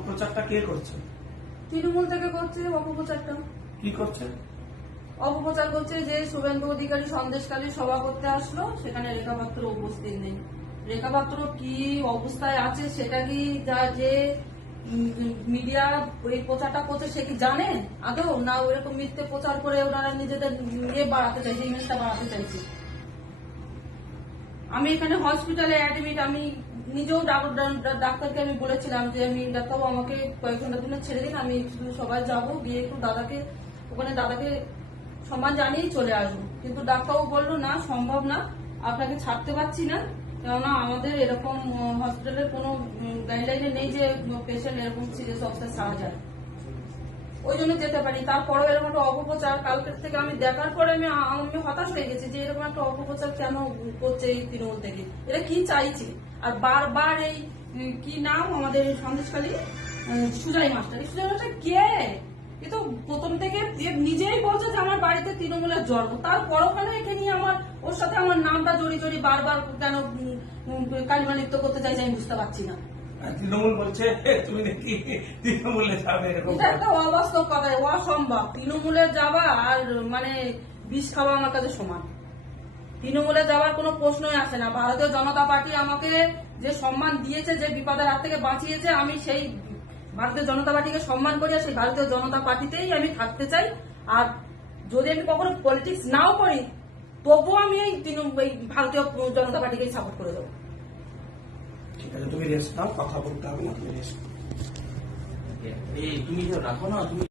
অপপ্রচারটা কে করছে? তৃণমূল থেকে করছে অপপ্রচারটা। কি করছে? অপপ্রচার করছে যে শুভেন্দু অধিকারী সন্দেশকালী সভা করতে আসলো সেখানে রেখা পাত্র উপস্থিত নেই। রেখা পাত্র কি অবস্থায় আছে সেটা কি যা যে মিডিয়া ওই প্রচারটা করছে সে কি জানে আদৌ? না ওরকম মিথ্যে প্রচার করে ওনারা নিজেদের ইয়ে বাড়াতে চাইছে ইমেজটা বাড়াতে চাইছে? আমি এখানে হসপিটালে অ্যাডমিট আমি নিজেও ডাক- ডাক্তারকে আমি বলেছিলাম যে, আমি ডাক্তারবাবু, আমাকে কয়েক ঘণ্টার জন্য ছেড়ে দিন, আমি শুধু সবাই যাব, গিয়ে একটু দাদাকে, ওখানে দাদাকে সম্মান জানিয়েই চলে আসব। কিন্তু ডাক্তারবাবু বলল, না, সম্ভব না, আপনাকে ছাড়তে পারছি না, কেননা আমাদের এরকম হসপিটালের কোনো গাইডলাইনে নেই যে পেশেন্ট এরকম সিরিয়াস অবস্থায় ছাড়া যায়। ওই জন্য যেতে পারি। তারপরেও এরকম একটা অপপ্রচার কালকের থেকে আমি দেখার পরে আমি আমি হতাশ হয়ে গেছি যে এরকম একটা অপপ্রচার কেন করছে এই তৃণমূল থেকে? এটা কি চাইছে? আর বারবার এই কি নাম আমাদের উম, সুজয় মাস্টার। এই সুজয় মাস্টার কে? এ তো প্রথম থেকে নিজেই বলছে যে আমার বাড়িতে তৃণমূলের জন্ম। তারপরও কেন একে নিয়ে আমার ওর সাথে আমার নামটা জড়ি জড়ি বারবার কেন কালিমা লিপ্ত করতে চাইছে আমি বুঝতে পারছি না। তৃণমূল বলছে তুমি নাকি তৃণমূলে যাবে? এরকম অবাস্তব কথা অসম্ভব। তৃণমূলে যাওয়া আর মানে বিষ খাওয়া আমার কাছে সমান। তৃণমূলে যাওয়ার কোনো প্রশ্নই আসে না। ভারতীয় জনতা পার্টি আমাকে যে সম্মান দিয়েছে যে বিপদের হাত থেকে বাঁচিয়েছে আমি সেই ভারতীয় জনতা পার্টিকে সম্মান করি আর সেই ভারতীয় জনতা পার্টিতেই আমি থাকতে চাই। আর যদি আমি কখনো পলিটিক্স নাও করি তবুও আমি এই তৃণমূল ভারতীয় জনতা পার্টিকেই সাপোর্ট করে দেবো। ঠিক আছে তুমি রেস্ট নাও, কথা বলতে হবে না, তুমি রেস্ট তুমি রাখো না, তুমি